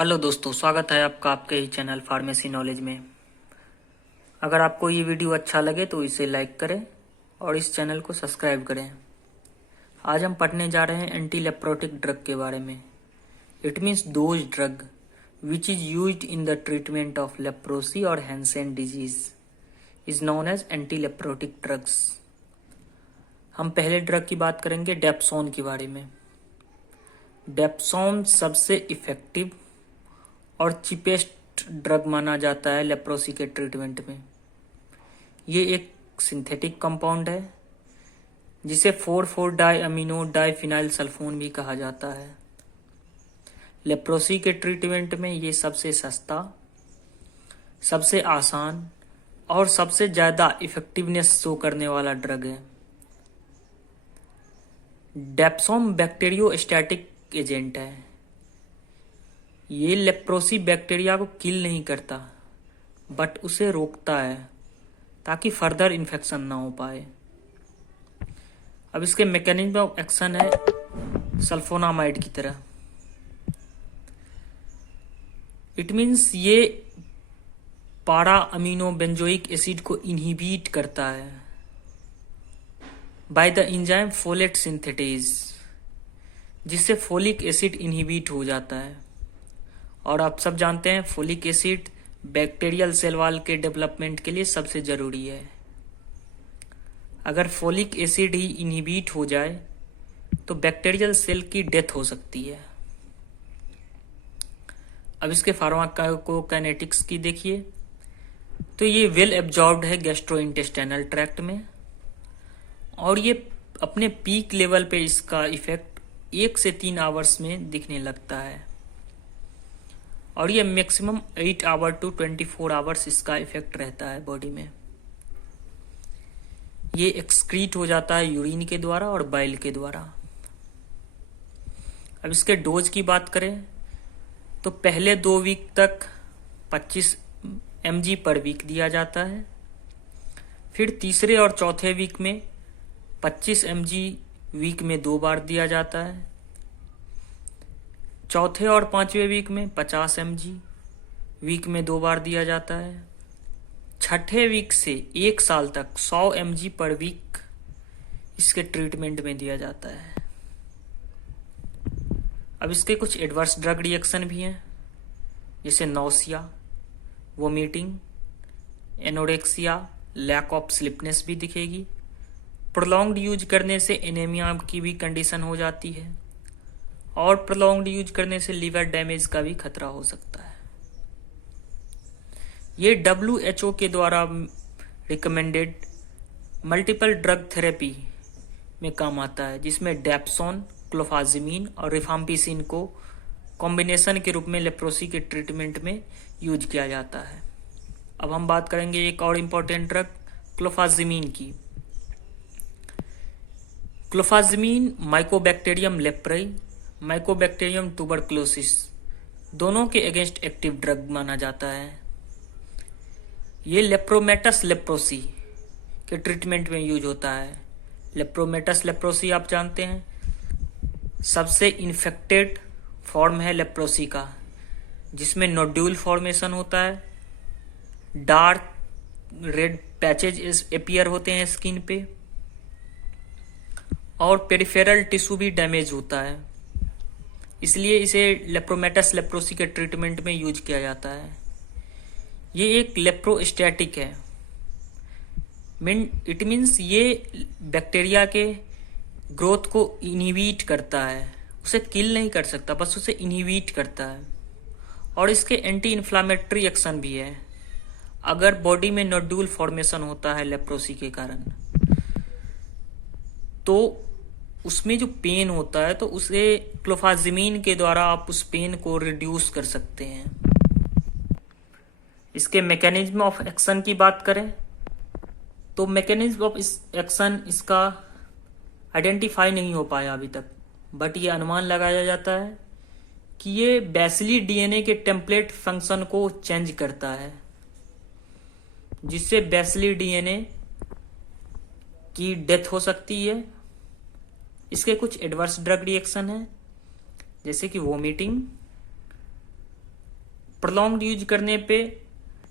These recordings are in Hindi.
हेलो दोस्तों, स्वागत है आपका आपके ही चैनल फार्मेसी नॉलेज में। अगर आपको ये वीडियो अच्छा लगे तो इसे लाइक करें और इस चैनल को सब्सक्राइब करें। आज हम पढ़ने जा रहे हैं एंटी लेप्रोटिक ड्रग के बारे में। It means those drug which is used in the treatment of leprosy और Hansen disease is known as anti leprotic drugs. हम पहले ड्रग की बात करेंगे, डेप्सोन के बारे में। डेप्सोन सबसे इफेक्टिव और चीपेस्ट ड्रग माना जाता है लेप्रोसी के ट्रीटमेंट में। ये एक सिंथेटिक कंपाउंड है जिसे 4,4 डाई अमीनो डाइफिनाइल सल्फोन भी कहा जाता है। लेप्रोसी के ट्रीटमेंट में ये सबसे सस्ता, सबसे आसान और सबसे ज़्यादा इफेक्टिवनेस शो करने वाला ड्रग है। डेप्सोन बैक्टीरियोस्टैटिक एजेंट है। ये लेप्रोसी बैक्टीरिया को किल नहीं करता बट उसे रोकता है ताकि फर्दर इन्फेक्शन ना हो पाए। अब इसके मैकेनिज्म ऑफ एक्शन है सल्फोनामाइड की तरह। इट मीन्स ये पारा अमीनो बेंजोइक एसिड को इनहिबिट करता है by the enzyme folate synthetase, जिससे फोलिक एसिड इनहिबिट हो जाता है। और आप सब जानते हैं folic acid bacterial cell wall के डेवलपमेंट के लिए सबसे ज़रूरी है। अगर फोलिक एसिड ही इनहिबिट हो जाए तो बैक्टीरियल सेल की डेथ हो सकती है। अब इसके फार्माकोकाइनेटिक्स की देखिए तो ये वेल एब्जॉर्ब्ड है गैस्ट्रोइंटेस्टाइनल ट्रैक्ट में, और ये अपने पीक लेवल पे इसका इफेक्ट 1 से 3 आवर्स में दिखने लगता है, और ये मैक्सिमम 8 आवर टू 24 आवर्स इसका इफेक्ट रहता है बॉडी में। ये एक्सक्रीट हो जाता है यूरिन के द्वारा और बाइल के द्वारा। अब इसके डोज की बात करें तो पहले 2 वीक तक 25 mg पर वीक दिया जाता है। फिर तीसरे और चौथे वीक में 25 mg वीक में 2 बार दिया जाता है। चौथे और 5वें वीक में 50 mg वीक में 2 बार दिया जाता है। छठे वीक से 1 साल तक 100 mg पर वीक इसके ट्रीटमेंट में दिया जाता है। अब इसके कुछ एडवर्स ड्रग रिएक्शन भी हैं, जैसे nausea, vomiting, anorexia, lack of sleepness भी दिखेगी। प्रोलॉन्ग्ड यूज करने से एनीमिया की भी कंडीशन हो जाती है, और प्रोलॉन्ग्ड यूज करने से लीवर डैमेज का भी खतरा हो सकता है। ये WHO के द्वारा रिकमेंडेड मल्टीपल ड्रग थेरेपी में काम आता है, जिसमें डेप्सोन, क्लोफाजिमीन और रिफाम्पिसिन को कॉम्बिनेशन के रूप में लेप्रोसी के ट्रीटमेंट में यूज किया जाता है। अब हम बात करेंगे एक और इम्पोर्टेंट ड्रग क्लोफाजिमीन की। क्लोफाजिमीन माइकोबैक्टीरियम लेप्राई, माइकोबैक्टीरियम ट्यूबरक्लोसिस दोनों के अगेंस्ट एक्टिव ड्रग माना जाता है। ये लेप्रोमेटस लेप्रोसी के ट्रीटमेंट में यूज होता है। लेप्रोमेटस लेप्रोसी आप जानते हैं सबसे इन्फेक्टेड फॉर्म है लेप्रोसी का, जिसमें नोड्यूल फॉर्मेशन होता है, डार्क रेड पैचेज अपीयर होते हैं स्किन पे, और पेरिफेरल टिश्यू भी डैमेज होता है। इसलिए इसे लेप्रोमेटस लेप्रोसी के ट्रीटमेंट में यूज किया जाता है। ये एक लेप्रोस्टैटिक है। इट मीन्स ये बैक्टीरिया के ग्रोथ को इनहिबिट करता है, उसे किल नहीं कर सकता, बस उसे इनहिबिट करता है। और इसके एंटी इन्फ्लामेटरी एक्शन भी है। अगर बॉडी में नोड्यूल फॉर्मेशन होता है लेप्रोसी के कारण, तो उसमें जो पेन होता है तो उसे क्लोफाजिमीन के द्वारा आप उस पेन को रिड्यूस कर सकते हैं। इसके मैकेनिज्म ऑफ एक्शन की बात करें तो मैकेनिज्म ऑफ एक्शन इसका आइडेंटिफाई नहीं हो पाया अभी तक, बट ये अनुमान लगाया जाता है कि ये बेसिली डीएनए के टेम्पलेट फंक्शन को चेंज करता है, जिससे बेसिली डीएनए की डेथ हो सकती है। इसके कुछ एडवर्स ड्रग रिएक्शन है, जैसे कि वोमिटिंग, प्रोलॉन्ग्ड यूज करने पे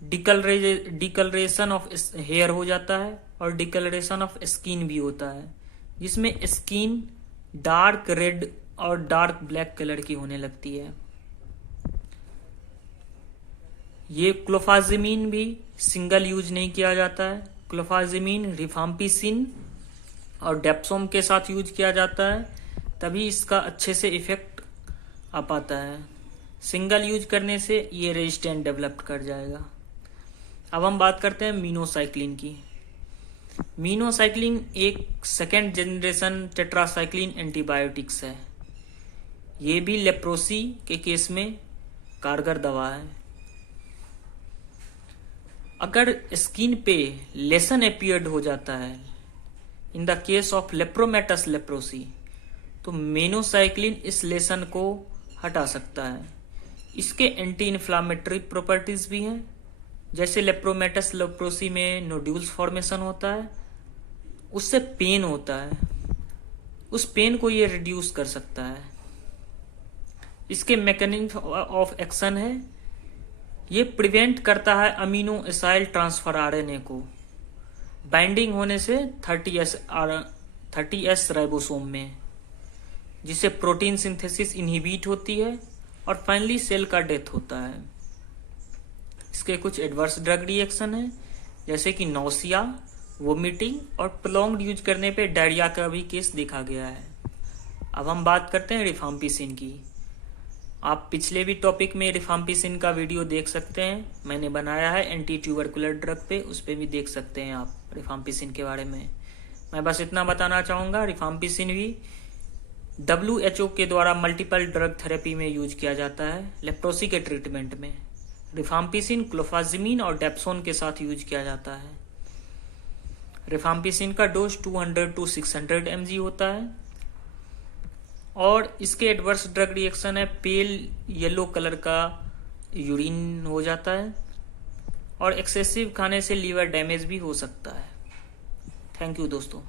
डिकलरेशन ऑफ हेयर हो जाता है और डिकलरेशन ऑफ स्किन भी होता है, जिसमें स्किन डार्क रेड और डार्क ब्लैक कलर की होने लगती है। ये क्लोफाजेमिन भी सिंगल यूज नहीं किया जाता है। क्लोफाजेमिन रिफाम्पिसिन और डेप्सोम के साथ यूज किया जाता है, तभी इसका अच्छे से इफेक्ट आ पाता है। सिंगल यूज करने से ये रेजिस्टेंट डेवलप कर जाएगा। अब हम बात करते हैं मीनोसाइक्लिन की। मीनोसाइक्लिन एक सेकेंड जनरेशन टेट्रासाइक्लिन एंटीबायोटिक्स है। ये भी लेप्रोसी के केस में कारगर दवा है। अगर स्किन पे लेसन अपीयर्ड हो जाता है in the case of लेप्रोमेटस leprosy, तो मीनोसाइक्लिन इस लेसन को हटा सकता है। इसके एंटी इन्फ्लामेटरी प्रॉपर्टीज भी हैं, जैसे लेप्रोमेटस लेप्रोसी में नोड्यूल्स फॉर्मेशन होता है, उससे पेन होता है, उस पेन को ये रिड्यूस कर सकता है। इसके मैकेनिज्म ऑफ एक्शन है, ये प्रिवेंट करता है अमीनो एसाइल ट्रांसफर आरएनए को बाइंडिंग होने से 30S राइबोसोम में, जिससे प्रोटीन सिंथेसिस इनहिबिट होती है और फाइनली सेल का डेथ होता है। इसके कुछ एडवर्स ड्रग रिएक्शन है, जैसे कि नौसिया, वोमिटिंग और प्रोलॉन्ग्ड यूज करने पे डायरिया का भी केस देखा गया है। अब हम बात करते हैं रिफाम्पिसिन की। आप पिछले भी टॉपिक में रिफाम्पिसिन का वीडियो देख सकते हैं, मैंने बनाया है एंटी ट्यूबरकुलर ड्रग पे, उस पर भी देख सकते हैं आप रिफाम्पिसिन के बारे में। मैं बस इतना बताना चाहूँगा, रिफाम्पिसिन भी WHO के द्वारा मल्टीपल ड्रग थेरेपी में यूज किया जाता है। लेप्रोसी के ट्रीटमेंट में रिफाम्पिसिन क्लोफाजेमिन और डेप्सोन के साथ यूज किया जाता है। रिफाम्पिसिन का डोज 200 to 600 mg होता है और इसके एडवर्स ड्रग रिएक्शन है, पेल येलो कलर का यूरिन हो जाता है और एक्सेसिव खाने से लीवर डैमेज भी हो सकता है। थैंक यू दोस्तों।